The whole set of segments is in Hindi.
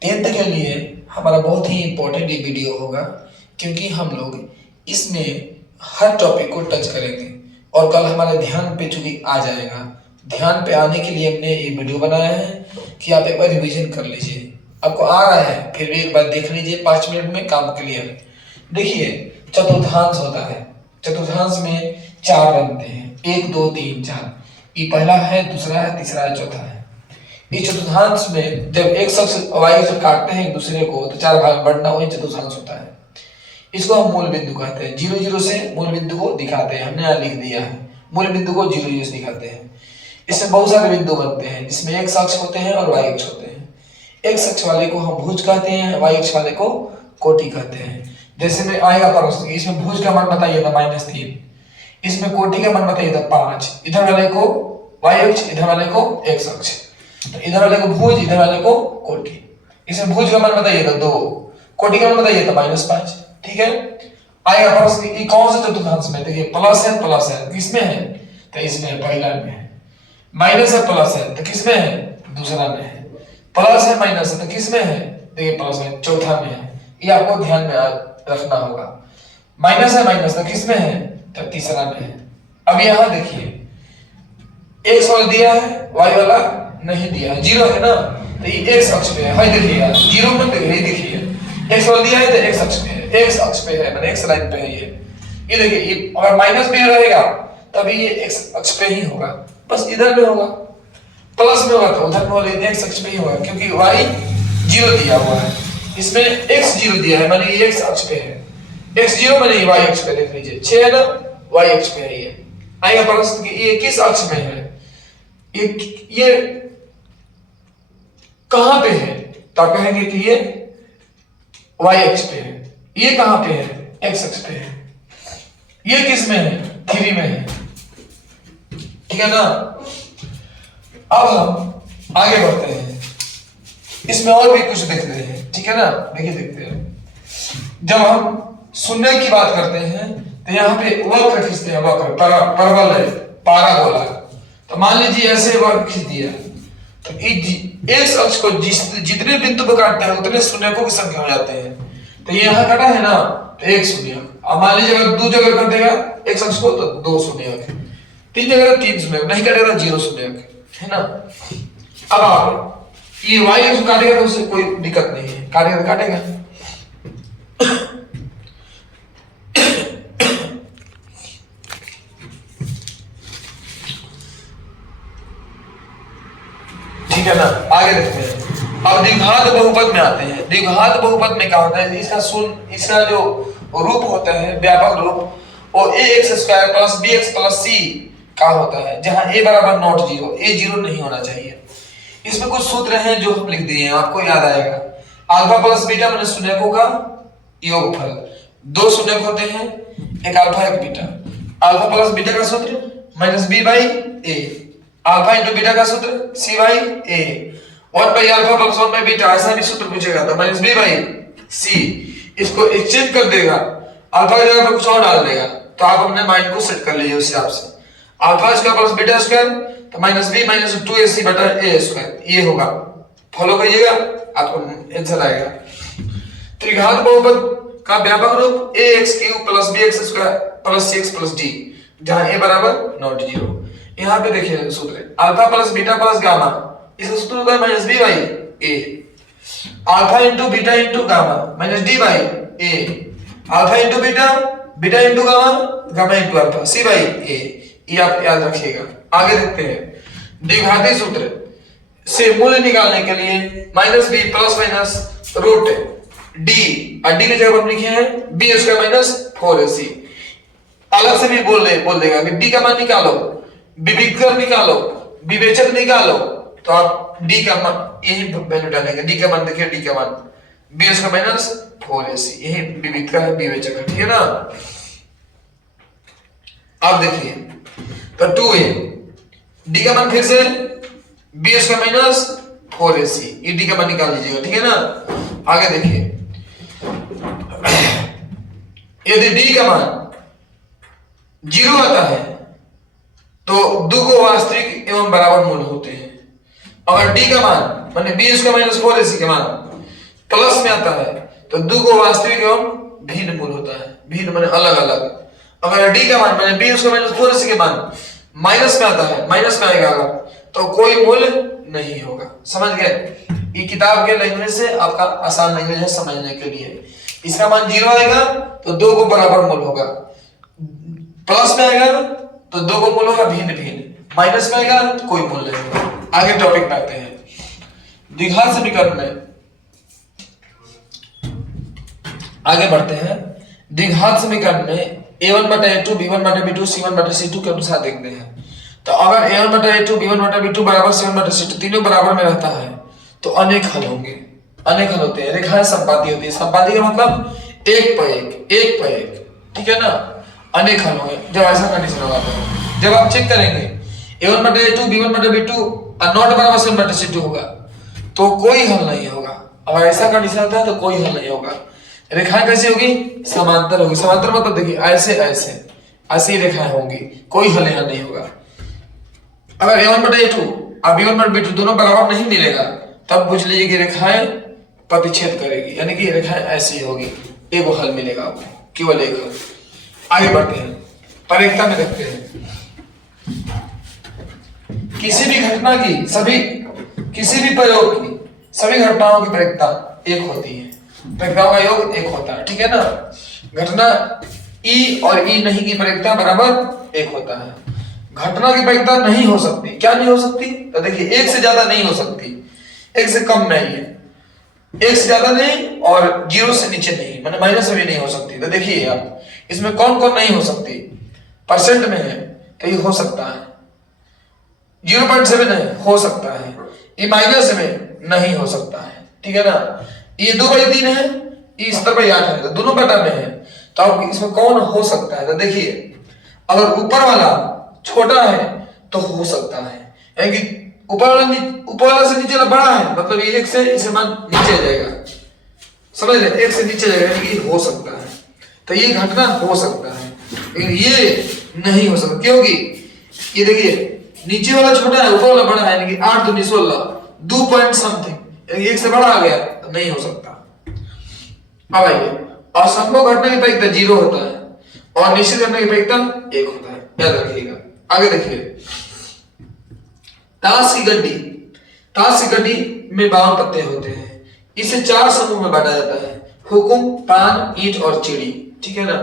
टेंथ के लिए हमारा बहुत ही इम्पोर्टेंट ये वीडियो होगा, क्योंकि हम लोग इसमें हर टॉपिक को टच करेंगे और कल हमारे ध्यान पे चूंकि आ जाएगा। ध्यान पे आने के लिए हमने ये वीडियो बनाया है कि आप एक बार रिवीजन कर लीजिए। आपको आ रहा है फिर भी एक बार देख लीजिए, 5 मिनट में काम क्लियर। देखिए, चतुर्थांश होता है। चतुर्थांश में 4 बनते हैं, 1 2 3 4। ये पहला है, दूसरा है, तीसरा है, चौथा है। इस चतुर्थांश में जब एक शख्स वायु से काटते हैं एक दूसरे को तो 4 भाग बढ़ना वही चतुर्थांश होता है। इसको हम मूल बिंदु कहते हैं। 0 0 से मूल बिंदु को दिखाते हैं, हमने यहाँ लिख दिया है। मूल बिंदु को 0 0 से दिखाते हैं। इसमें बहुत सारे बिंदु बनते हैं, जिसमें एक शख्स होते हैं और वायु होते हैं। एक शख्स वाले को हम भुज कहते हैं, वायु वाले को कोटि कहते हैं। जैसे में आएगा प्रश्न, इसमें भुज का मान बताइए था -3, इसमें कोटि का मान बताइए था 5। इधर वाले को वायु, इधर वाले को एक शख्स, तो इधर वाले को भुज, इधर वाले को कोटि। इसमें भुज का मान बताइए था 2, कोटि का मान बताइए था -5। ठीक है, आएगा प्रश्न ये कौन सा चतुर्थांश में? देखिए, प्लस है किसमें है? तो इसमें पहला में है। माइनस है प्लस है तो किसमें है? दूसरा में है। प्लस है माइनस है तो किसमें है? देखिए, प्लस है चौथा में है। ये आपको ध्यान में रखना होगा। माइनस है माइनस तो किसमें है? तो तीसरा में है। अब यहाँ देखिए, एक्स वाला दिया है, वाई वाला नहीं दिया है, 0 है ना, तो ये एक्स अक्ष पे है। हाय देखिए यार, 0 मत देखिए, देखिए एक्स वाला दिया है तो एक्स अक्ष पे है, एक्स अक्ष पे है, मैंने एक्स लाइन पे है। ये देखिए, ये अगर माइनस भी रहेगा तभी ये एक्स अक्ष पे ही होगा, बस इधर में होगा। प्लस में होगा तो उधर में होगा, एक्स अक्ष पे ही होगा, क्योंकि वाई 0 दिया हुआ है, इसमें एक्स 0 दिया है, माने ये एक्स अक्ष पे है। एक्स 0 माने ये वाई अक्ष पे, देख लीजिए 6 है ना, वाई अक्ष पे है। ये आएगा प्रश्न कि ये किस अक्ष में है? ये कहां पे है? तो आप कहेंगे कि ये वाई अक्ष पे है। ये कहां पे है? एक्स अक्ष पे है। ये किस में है? 3 में है। ठीक है ना। अब हम आगे बढ़ते हैं, इसमें और भी कुछ देखते हैं। ठीक है ना, देखिए देखते हैं। जब हम शून्य की बात करते हैं तो यहाँ पे वक्र खींचते हैं, वक्र परवल है, पाराबोला। तो मान लीजिए ऐसे वक्र खींच दिया, तो एक्स अक्ष को जितने बिंदु पर काटते हैं उतने शून्यकों की संख्या हो जाते हैं। तो ये यहाँ काटा है ना, तो एक शून्य। अब मान लीजिए अगर 2 जगह काटेगा एक्स अक्ष को तो 2 शून्य, 3 जगह 3 शून्य, नहीं काटेगा 0 शून्य, है ना। अब आप ये वाई अक्ष काटेगा तो उससे कोई दिक्कत नहीं है, काटेगा काटेगा। ठीक है ना, आगे देखते हैं। अब द्विघात बहुपद में आते हैं। द्विघात बहुपद में क्या होता है? इसका जो रूप होता है, व्यापक रूप, वो ax² + bx + c का होता है, जहां a बराबर नॉट 0, a 0 नहीं होना चाहिए। इसमें कुछ सूत्र हैं जो हम लिख दिए हैं, आपको याद आएगा। अल्फा प्लस बीटा माने शून्यकों का योगफल। 2 शून्यक होते हैं, एक अल्फा एक बीटा। अल्फा प्लस बीटा का सूत्र -b/a, अल्फा इंटू बीटा का सूत्र c/a, 1/अल्फा + 1/बीटा। ऐसा भी सूत्र पूछेगा तो -b/c। इसको एक्सचेंज कर देगा, अल्फा की जगह पर कुछ और डाल देगा, तो आप अपने माइंड को सेट कर लीजिए उस हिसाब से। Alpha square plus beta square तो -b - 2ac/a², ये होगा। फॉलो करिएगा, आपको आंसर आएगा। त्रिघात बहुपद का व्यापक रूप ax³ + bx² + cx + d, जहां a बराबर नॉट 0। यहाँ पे देखिए सूत्र, alpha plus beta plus gamma, इसका सूत्र होता है -b/a। Alpha into beta into gamma -d/a, alpha into beta, beta into gamma, gamma into alpha, c/a। ये आप याद रखिएगा। आगे देखते हैं, द्विघाती सूत्र से मूल्य निकालने के लिए -b ± √d, और d की जगह पर लिखे हैं b² - 4ac। अलग से भी बोल देगा कि d का मान निकालो, विविकर निकालो, विवेचक निकालो, तो आप d का मान यही वैल्यू डालेंगे। d का मान देखिए, d का मान b² - 4ac, यही विविकर है, विवेचक है। ठीक है ना। अब देखिए, तो 2a, d का मान फिर से b² - 4ac, ये d का मान निकाल लीजिएगा। ठीक है ना। आगे देखिए, यदि d का मान 0 आता है तो 2 को वास्तविक एवं बराबर मूल होते हैं। अगर d का मान माने b स्क्वायर माइनस 4ac के मान प्लस में आता है तो दो को वास्तविक एवं भिन्न मूल होता है। भिन्न माने अलग अलग। अगर d का मान माने b स्क्वायर माइनस 4ac के मान माइनस में आता है, माइनस में आएगा तो कोई मूल नहीं होगा। समझ गए? ये किताब के लैंग्वेज से आपका आसान लैंग्वेज है समझने के लिए। इसका मान 0 आएगा तो दो को बराबर मूल होगा, प्लस में आएगा तो दो को मूल होगा भिन्न भिन्न, माइनस में आएगा तो कोई मूल नहीं होगा। आगे टॉपिक पे आते हैं। द्विघात समीकरण में आगे बढ़ते हैं। द्विघात समीकरण में a1 बटा a2 b1 बटा b2 c1 बटा c2 के अनुसार देखते हैं। तो अगर a1 बटा a2 b1 बटा b2 बराबर c1 बटा c2 तीनों बराबर में रहता है तो अनेक हल होंगे। अनेक हल होते हैं, रेखाएं संपाती होती है। संपाती का मतलब एक पर एक, एक पर एक, ठीक है ना। अनेक हल होंगे जब ऐसा कंडीशन होगा। तो जब आप चेक करेंगे a1 बटा a2 b1 बटा b2 नॉट बराबर c1 बटा c2 होगा तो कोई हल नहीं होगा। अगर ऐसा कंडीशन होता है तो कोई हल नहीं होगा। रेखाएं कैसी होगी? समांतर होगी। समांतर मतलब देखिए ऐसे ऐसे ऐसी रेखाएं होंगी, कोई हल यहाँ नहीं होगा। अगर a1 बटा a2 और b1 बटा b2 दोनों बराबर नहीं मिलेगा तब बुझ लीजिए कि रेखाएं प्रतिच्छेद करेगी, यानी कि रेखाएं ऐसी होगी, एक हल मिलेगा आपको, केवल एक हल। आगे बढ़ते हैं, परेखता में देखते हैं। किसी भी घटना की किसी भी प्रयोग की सभी घटनाओं की परेखता एक होती है। परेखताओं का योग एक होता है, ठीक है ना। घटना ई और ई नहीं की परेखता बराबर एक होता है। घटना की परेखता नहीं हो सकती। क्या नहीं हो सकती? तो देखिए एक से ज्यादा नहीं हो सकती, एक से कम नहीं है, एक से ज्यादा नहीं और जीरो से नीचे नहीं, मतलब माइनस में भी नहीं हो सकती। तो देखिए आप इसमें कौन कौन नहीं हो सकती? परसेंट में है तो ये हो सकता है, 0.7 है हो सकता है, ये माइनस में नहीं हो सकता है, ठीक है ना। ये 2/3 है, ये 70/8 है, तो दोनों बटा में है। तो अब इसमें कौन हो सकता है? तो देखिए अगर ऊपर वाला छोटा है तो हो सकता है, यानी कि ऊपर वाला से नीचे वाला बड़ा है, मतलब ये एक से इसे मान नीचे जाएगा, समझ ले, एक से नीचे जाएगा, यानी कि हो सकता है। तो ये घटना हो सकता है, लेकिन ये नहीं हो सकता क्योंकि ये देखिए नीचे वाला छोटा है, ऊपर वाला बड़ा है, यानी कि 8 दूनी 16, 2 पॉइंट समथिंग, यानी एक से बड़ा आ गया तो नहीं हो सकता। अब आइए, असंभव घटना की परीक्षा 0 होता है और निश्चित घटना की परीक्षा 1 होता है, याद रखिएगा। आगे देखिए, ताश की गड्डी में 52 पत्ते होते हैं। इसे 4 समूह में बांटा जाता है, हुकुम, पान, ईंट और चिड़ी, ठीक है ना।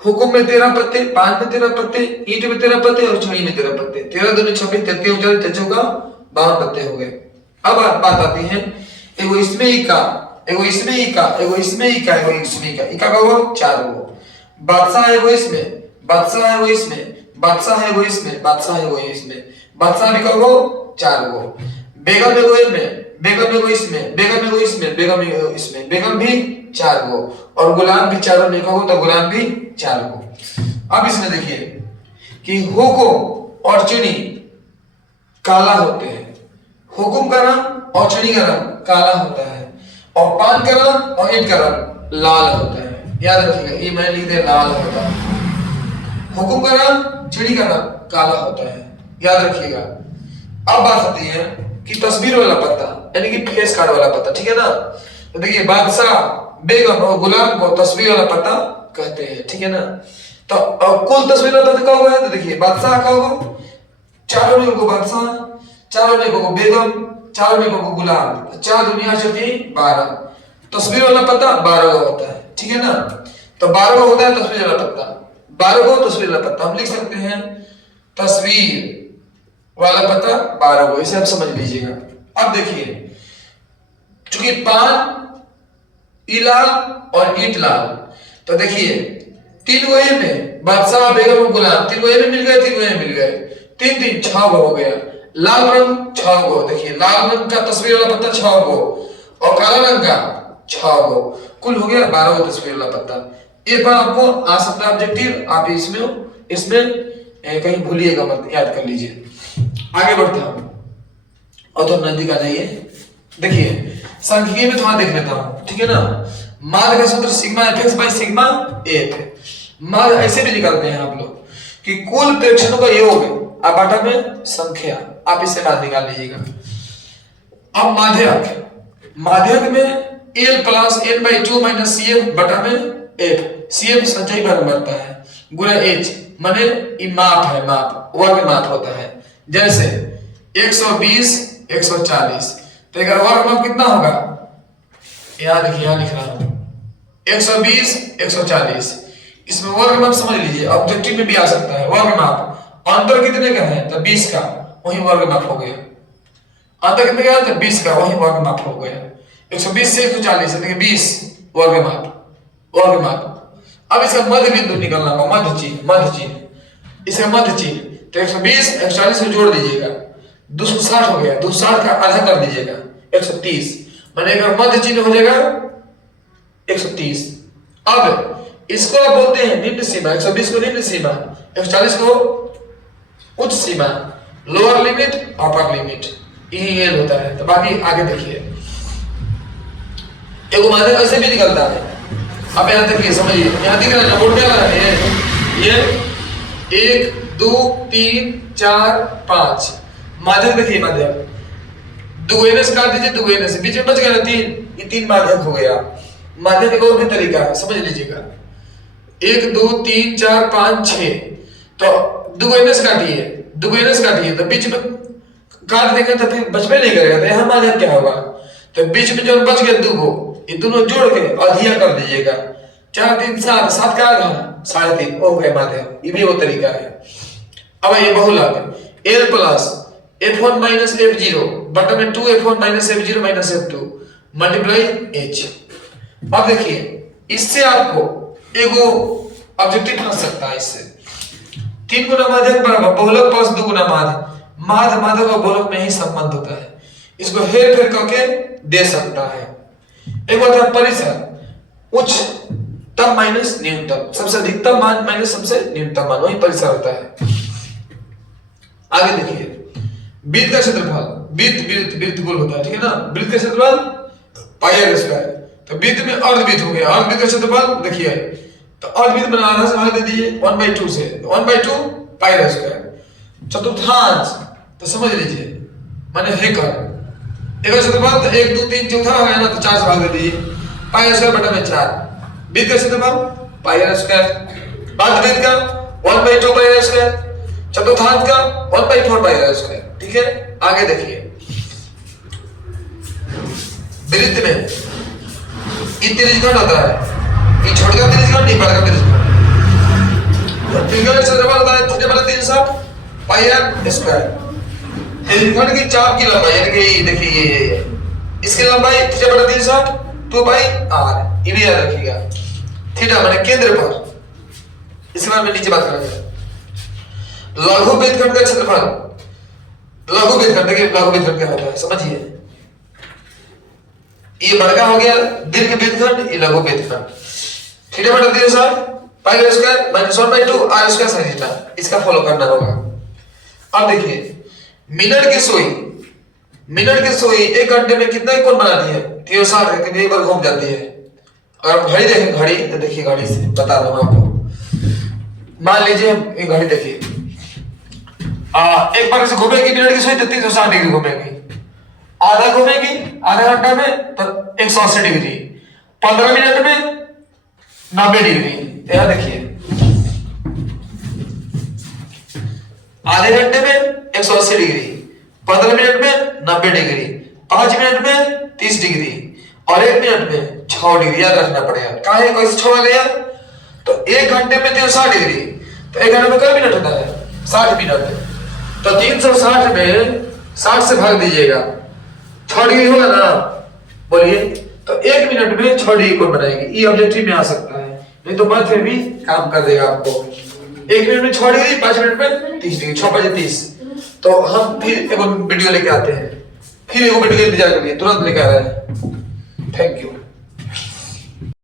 हुकुम में 13 पत्ते, पान में 13 पत्ते, ईंट में 13 पत्ते और चिड़ी में 13 पत्ते। 13 दूनी 26, 33 39 का 52 पत्ते हो गए। अब बात आती है एगो इसमें ही का, एगो इसमें ही का, एगो इसमें ही का, एगो इसमें का, इका का हुआ 4 गो। बादशाह है वो इसमें, बादशाह है वो इसमें, बादशाह है वो इसमें, बादशाह है वो इसमें, बादशाह भी कहो 4 गो। बेगम है वो इसमें, बेगम है वो इसमें, बेगम है वो इसमें, बेगम है वो इसमें, बेगम भी 4 गो और गुलाम भी 4 लिखा हो तो गुलाम भी 4 गो। अब इसमें देखिए कि हुकुम और चिड़ी काला होते हैं। हुकुम का रंग और चिड़ी का रंग काला होता है और पान का रंग और ईंट का रंग लाल होता है। याद रखिएगा, ये मैं लिख दे लाल होता है। हुकुम का रंग, चिड़ी का रंग काला होता है, याद रखिएगा। अब बात आती है कि तस्वीर वाला पत्ता, यानी कि फेस कार्ड वाला पत्ता, ठीक है ना। तो देखिए बादशाह, बेगम और गुलाम को तस्वीर वाला पत्ता कहते हैं, ठीक है ना। तो कुल तस्वीर वाला पत्ता क्या हुआ है? तो देखिए बादशाह का होगा, चारों ने को बादशाह, चारों ने को बेगम, चारों ने को गुलाम, 4 दुनिया चौथी 12। तस्वीर वाला पत्ता 12 का होता है, ठीक है ना। तो 12 का होता है तस्वीर वाला पत्ता, 12 को तस्वीर वाला पत्ता हम लिख सकते हैं तस्वीर वाला पत्ता 12 को, इसे आप समझ लीजिएगा। अब देखिए चूंकि पान लाल और ईंट लाल, तो देखिए 3 गो में बादशाह, बेगम और गुलाम 3 गो में मिल गए, 3 गो में मिल गए, 3 3 6 गो हो गया। लाल रंग 6 गो, देखिए लाल रंग का तस्वीर वाला पत्ता 6 गो और काला रंग का 6 गो, कुल हो गया 12 गो तस्वीर वाला पत्ता। एक बार आपको आ सकता है ऑब्जेक्टिव, आप इसमें कहीं भूलिएगा मत, याद कर लीजिए। आगे बढ़ते हैं और तो नजदीक आ जाइए। देखिए सांख्यिकी में थोड़ा देख लेता हूं, ठीक है ना। माध्य का सूत्र sigma fx by sigma F. माध्य ऐसे भी निकालते हैं आप लोग कि कुल प्रेक्षणों का योग अब बाटा में संख्या, आप इससे बात निकाल लीजिएगा। अब माध्यक में L plus N by two minus C F बटा में एफ, सी एफ संचयी वर्ग बनता है गुना एच, माने ये माप है, माप वर्ग माप होता है। जैसे 120 140, तो अगर वर्ग माप कितना होगा, याद देखिए यहां लिख रहा हूं 120 140, इसमें वर्ग माप समझ लीजिए, ऑब्जेक्टिव में भी आ सकता है वर्ग माप। अंतर कितने का है, तो 20 का, वही वर्ग माप हो गया। अंतर कितने का है, तो 20 का, वही वर्ग माप हो गया। 120 से 140 है, देखिए 20 वर्ग माप। अब इसका मध्य बिंदु निकलना होगा, मध्य चिन्ह, इसका मध्य चिन्ह, तो 120 140 को जोड़ दीजिएगा, 260 हो गया, 260 का आधा कर दीजिएगा 130, माने अगर मध्य चिन्ह हो जाएगा 130। अब इसको आप बोलते हैं निम्न सीमा, 120 को निम्न सीमा, 140 को उच्च सीमा, लोअर लिमिट अपर लिमिट, यही एल होता है। तो बाकी आगे देखिए, एक माध्यक ऐसे भी निकलता है। अब यहां देखिए, समझिए, यहां दिख रहा है नोट क्या है, ये 1 2 3 4 5 माध्यक। देखिए माध्यक दुगुने से काट दीजिए, दुगुने से बीच में बच गया ना 3, ये 3 माध्यक हो गया। माध्यक एक और भी तरीका है, समझ लीजिएगा, 1 2 3 4 5 6, तो दुगुने से काटिए, तो बीच में काट देंगे तो फिर बचबे नहीं करेगा, तो यहाँ माध्यक क्या होगा, तो बीच में जो बच गया दुगो, ये दोनों जोड़ के अधिया कर दीजिएगा, 4 3 7, 7 का आधा 3.5 हो गया माध्यक। ये भी वो तरीका है। अब ये बहुलक L plus F1 minus F0 बटा में 2F1 minus F0 minus F2 multiply H। अब देखिए, इससे आपको एगो ऑब्जेक्टिव बन सकता है, इससे 3 गुना माध्यक बराबर बहुलक प्लस 2 गुना माध्यक और बहुलक में ही संबंध होता है, इसको हेर फेर करके दे सकता है। एक होता है परिसर, उच्चतम माइनस न्यूनतम, सबसे अधिकतम मान माइनस सबसे न्यूनतम मान, वही परिसर होता है। आगे देखिए, वृत्त का क्षेत्रफल, वृत्त गोल होता है, ठीक है ना, वृत्त का क्षेत्रफल पाई आर स्क्वायर, तो वृत्त में अर्धवृत्त हो गया, अर्धवृत्त का क्षेत्रफल देखिए, तो अर्धवृत्त में आधा से भाग दे दीजिए 1/2 से, 1/2 पाई आर स्क्वायर। चतुर्थांश, तो समझ लीजिए, माने हेकर एक क्षेत्रफल, तो 1 2 3 चौथा हो गया ना, तो 4 से भाग दे दीजिए, पाई आर स्क्वायर बटा में 4, वृत्त का क्षेत्रफल पाई आर स्क्वायर, अर्धवृत्त का 1/2 पाई आर स्क्वायर, चतुर्थांश का 1/4 पाई आर स्क्वायर, ठीक है। आगे देखिए, वृत्त में ये त्रिज्यखंड होता है, ये छोटा त्रिज्यखंड, ये बड़ा त्रिज्यखंड, त्रिज्यखंड का क्षेत्रफल होता है 3/360 पाई आर स्क्वायर। त्रिज्यखंड की चाप की लंबाई, यानी कि देखिए ये इसकी लंबाई 3/360 2 पाई आर, ये भी याद रखिएगा। थीटा माने केंद्र पर, इसके बारे में नीचे बात करेंगे। लघु वृत्तखंड का क्षेत्रफल, लघु वृत्तखंड, देखिए लघु वृत्तखंड क्या होता है समझिए, ये बड़का हो गया दीर्घ वृत्तखंड, ये लघु वृत्तखंड, थीटा बटा 360 pi r square minus 1/2 r square sin theta, इसका फॉलो करना होगा। अब देखिए, मिनट की सुई 1 घंटे में कितना कोण बनाती है, 360 है, कितनी बार घूम जाती है। अगर घड़ी देखें, घड़ी तो देखिए, घड़ी से बता दूं आपको, मान लीजिए एक घड़ी देखिए, एक बार से घूमेगी मिनट की सुई तो 360 डिग्री घूमेगी, आधा घूमेगी आधा घंटा में तो 180 डिग्री, 15 मिनट में 90 डिग्री। यहां देखिए, आधे घंटे में 180 डिग्री, 15 मिनट में 90 डिग्री, 5 मिनट में 30 डिग्री और 1 मिनट में 6 डिग्री। याद रखना पड़ेगा, काहे कैसे 6 आ गया, तो 1 घंटे में 360 डिग्री, तो 1 घंटे में कितने मिनट होता है, 60 मिनट, तो 360 में 60 से भाग दीजिएगा, 6 डिग्री होगा ना, बोलिए, तो 1 मिनट में 6 डिग्री कोण बनाएगी। ये ऑब्जेक्टिव में आ सकता है, नहीं तो मैथ में भी काम कर देगा आपको। 1 मिनट में 6 डिग्री, 5 मिनट में 30 डिग्री, 6 5 30। तो हम फिर एक वीडियो लेके आते हैं, फिर एक वीडियो इंतजार करिए, तुरंत लेके आ रहे हैं। Thank you.